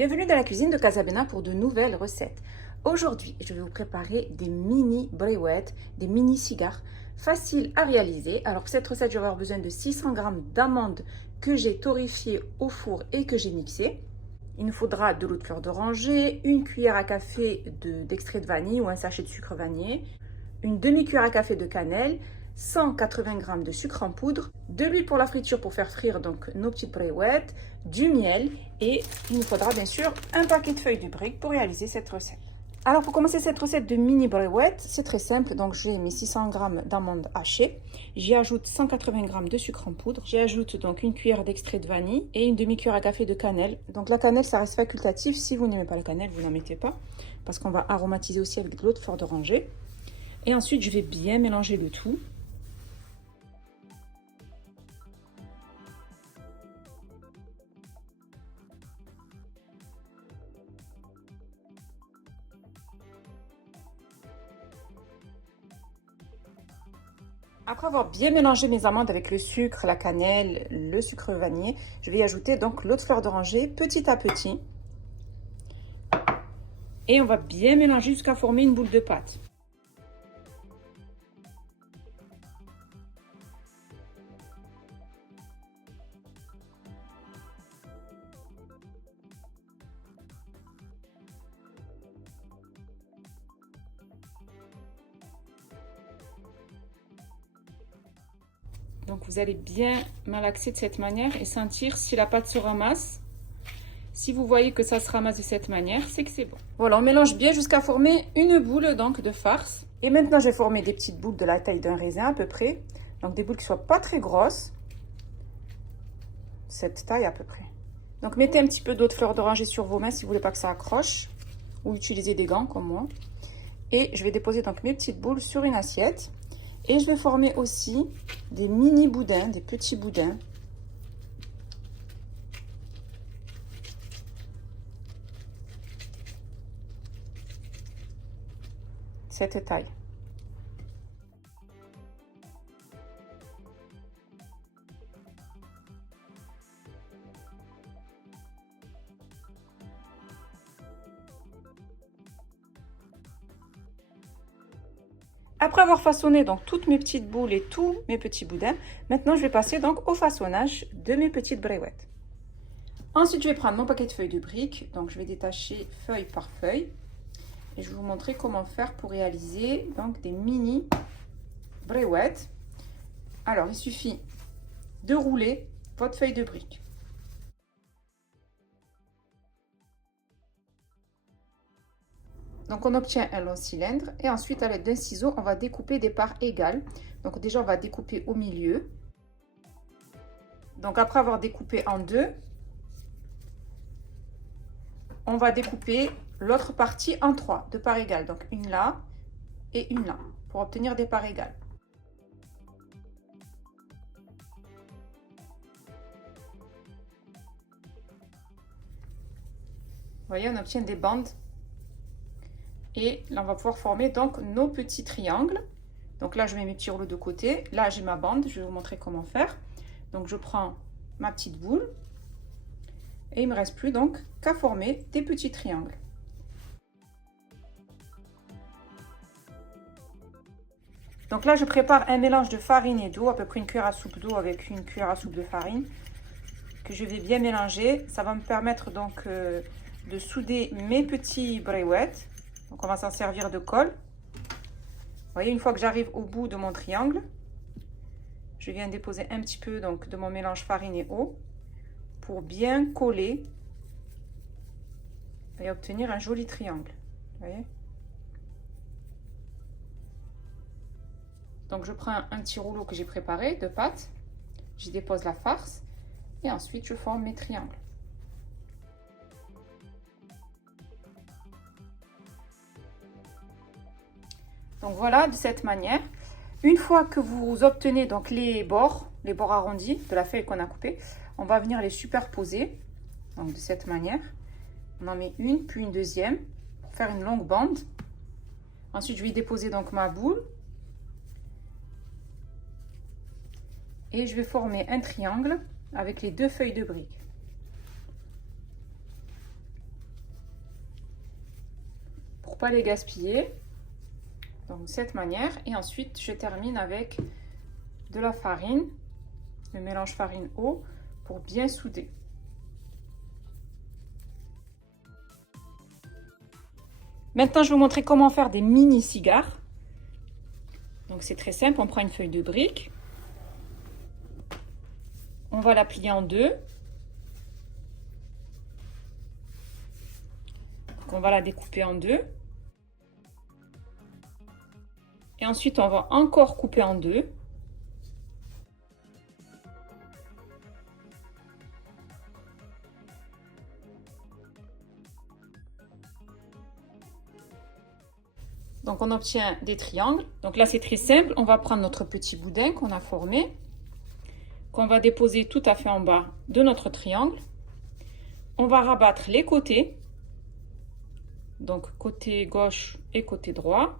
Bienvenue dans la cuisine de Casabena pour de nouvelles recettes. Aujourd'hui, je vais vous préparer des mini briouettes, des mini cigares, faciles à réaliser. Alors pour cette recette, je vais avoir besoin de 600 g d'amandes que j'ai torréfiées au four et que j'ai mixées. Il nous faudra de l'eau de fleur d'oranger, une cuillère à café d'extrait de vanille ou un sachet de sucre vanillé, une demi-cuillère à café de cannelle, 180 g de sucre en poudre, de l'huile pour la friture pour faire frire donc nos petites briouettes, du miel et il nous faudra bien sûr un paquet de feuilles de briques pour réaliser cette recette. Alors pour commencer cette recette de mini briouettes, c'est très simple. Donc j'ai mis 600 g d'amandes hachées, j'y ajoute 180 g de sucre en poudre, j'y ajoute donc une cuillère d'extrait de vanille et une demi-cuillère à café de cannelle. Donc la cannelle ça reste facultatif, si vous n'aimez pas la cannelle vous n'en mettez pas parce qu'on va aromatiser aussi avec de l'eau de fleur d'oranger. Et ensuite je vais bien mélanger le tout. Après avoir bien mélangé mes amandes avec le sucre, la cannelle, le sucre vanillé, je vais y ajouter donc l'eau de fleur d'oranger petit à petit. Et on va bien mélanger jusqu'à former une boule de pâte. Donc vous allez bien malaxer de cette manière et sentir si la pâte se ramasse. Si vous voyez que ça se ramasse de cette manière, c'est que c'est bon. Voilà, on mélange bien jusqu'à former une boule donc de farce. Et maintenant, je vais former des petites boules de la taille d'un raisin à peu près. Donc des boules qui ne soient pas très grosses. Cette taille à peu près. Donc mettez un petit peu d'eau de fleur d'oranger sur vos mains si vous ne voulez pas que ça accroche. Ou utilisez des gants comme moi. Et je vais déposer donc mes petites boules sur une assiette. Et je vais former aussi des mini boudins, des petits boudins. Cette taille. Après avoir façonné donc toutes mes petites boules et tous mes petits boudins, maintenant je vais passer donc au façonnage de mes petites briouettes. Ensuite, je vais prendre mon paquet de feuilles de briques. Donc je vais détacher feuille par feuille. Et je vais vous montrer comment faire pour réaliser donc des mini briouettes. Alors, il suffit de rouler votre feuille de brique. Donc, on obtient un long cylindre et ensuite, à l'aide d'un ciseau, on va découper des parts égales. Donc, déjà, on va découper au milieu. Donc, après avoir découpé en deux, on va découper l'autre partie en trois, de parts égales. Donc, une là et une là, pour obtenir des parts égales. Vous voyez, on obtient des bandes. Et là, on va pouvoir former donc nos petits triangles. Donc là, je mets mes petits rouleaux de côté. Là, j'ai ma bande. Je vais vous montrer comment faire. Donc, je prends ma petite boule. Et il ne me reste plus donc qu'à former des petits triangles. Donc là, je prépare un mélange de farine et d'eau, à peu près une cuillère à soupe d'eau avec une cuillère à soupe de farine, que je vais bien mélanger. Ça va me permettre donc de souder mes petits briouettes. Donc on va s'en servir de colle. Vous voyez, une fois que j'arrive au bout de mon triangle, je viens déposer un petit peu donc de mon mélange farine et eau pour bien coller et obtenir un joli triangle. Vous voyez? Donc je prends un petit rouleau que j'ai préparé de pâte, j'y dépose la farce et ensuite je forme mes triangles. Donc voilà, de cette manière. Une fois que vous obtenez donc les bords arrondis de la feuille qu'on a coupée, on va venir les superposer. Donc de cette manière. On en met une, puis une deuxième pour faire une longue bande. Ensuite, je vais y déposer donc ma boule. Et je vais former un triangle avec les deux feuilles de briques. pas les gaspiller. Donc, de cette manière. Et ensuite, je termine avec de la farine, le mélange farine-eau, pour bien souder. Maintenant, je vais vous montrer comment faire des mini cigares. Donc, c'est très simple. On prend une feuille de brique. On va la plier en deux. Donc, on va la découper en deux. Et ensuite, on va encore couper en deux. Donc, on obtient des triangles. Donc là, c'est très simple. On va prendre notre petit boudin qu'on a formé, qu'on va déposer tout à fait en bas de notre triangle. On va rabattre les côtés. Donc, côté gauche et côté droit.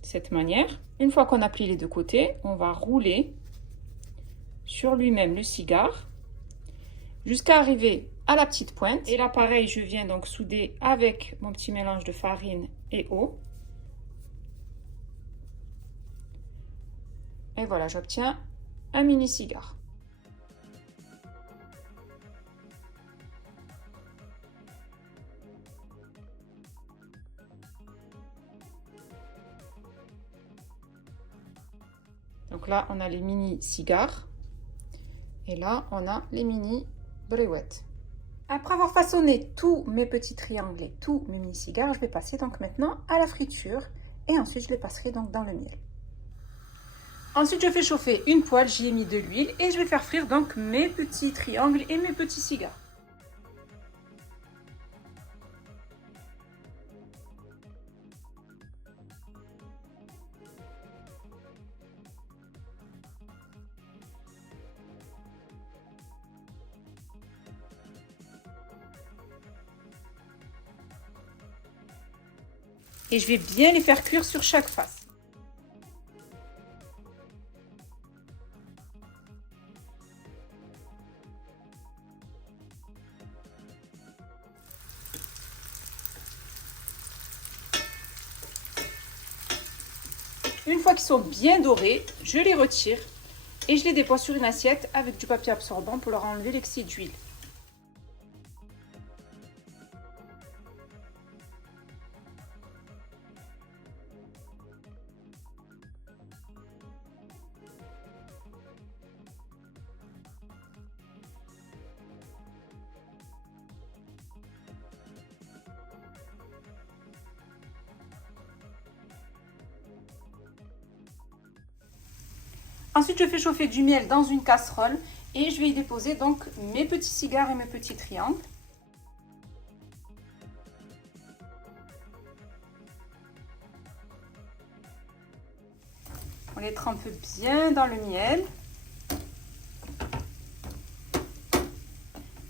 De cette manière. Une fois qu'on a plié les deux côtés, on va rouler sur lui-même le cigare jusqu'à arriver à la petite pointe. Et là, pareil, je viens donc souder avec mon petit mélange de farine et eau. Et voilà, j'obtiens un mini cigare. Donc là, on a les mini cigares. Et là, on a les mini brouettes. Après avoir façonné tous mes petits triangles et tous mes mini cigares, je vais passer donc maintenant à la friture. Et ensuite, je les passerai donc dans le miel. Ensuite, je fais chauffer une poêle, j'y ai mis de l'huile et je vais faire frire donc mes petits triangles et mes petits cigares. Et je vais bien les faire cuire sur chaque face. Une fois qu'ils sont bien dorés, je les retire et je les dépose sur une assiette avec du papier absorbant pour leur enlever l'excès d'huile. Ensuite, je fais chauffer du miel dans une casserole et je vais y déposer donc mes petits cigares et mes petits triangles. On les trempe bien dans le miel.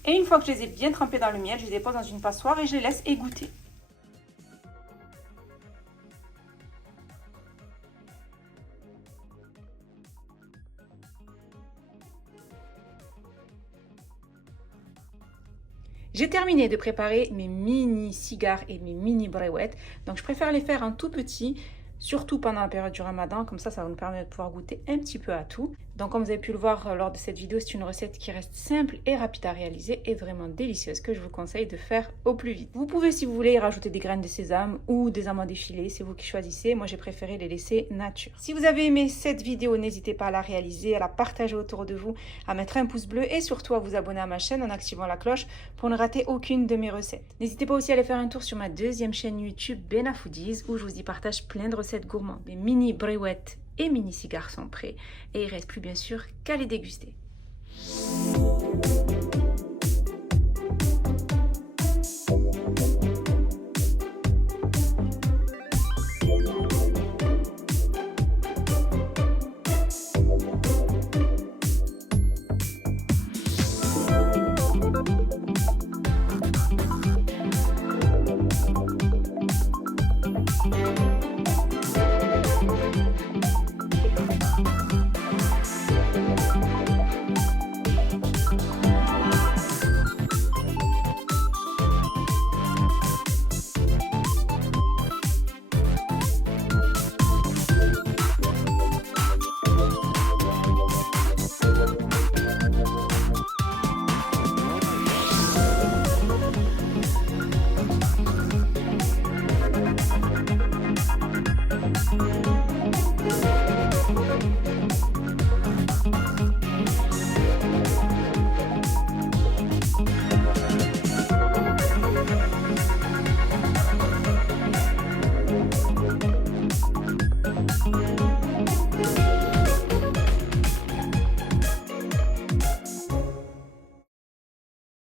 Et une fois que je les ai bien trempés dans le miel, je les dépose dans une passoire et je les laisse égoutter. J'ai terminé de préparer mes mini cigares et mes mini brouettes. Donc, je préfère les faire en tout petit, surtout pendant la période du Ramadan. Comme ça va nous permettre de pouvoir goûter un petit peu à tout. Donc, comme vous avez pu le voir lors de cette vidéo, c'est une recette qui reste simple et rapide à réaliser et vraiment délicieuse que je vous conseille de faire au plus vite. Vous pouvez, si vous voulez, y rajouter des graines de sésame ou des amandes effilées. C'est vous qui choisissez. Moi, j'ai préféré les laisser nature. Si vous avez aimé cette vidéo, n'hésitez pas à la réaliser, à la partager autour de vous, à mettre un pouce bleu et surtout à vous abonner à ma chaîne en activant la cloche pour ne rater aucune de mes recettes. N'hésitez pas aussi à aller faire un tour sur ma deuxième chaîne YouTube Bena Foodies où je vous y partage plein de recettes gourmandes. Mes mini brouettes et mini cigares sont prêts et il ne reste plus bien sûr qu'à les déguster.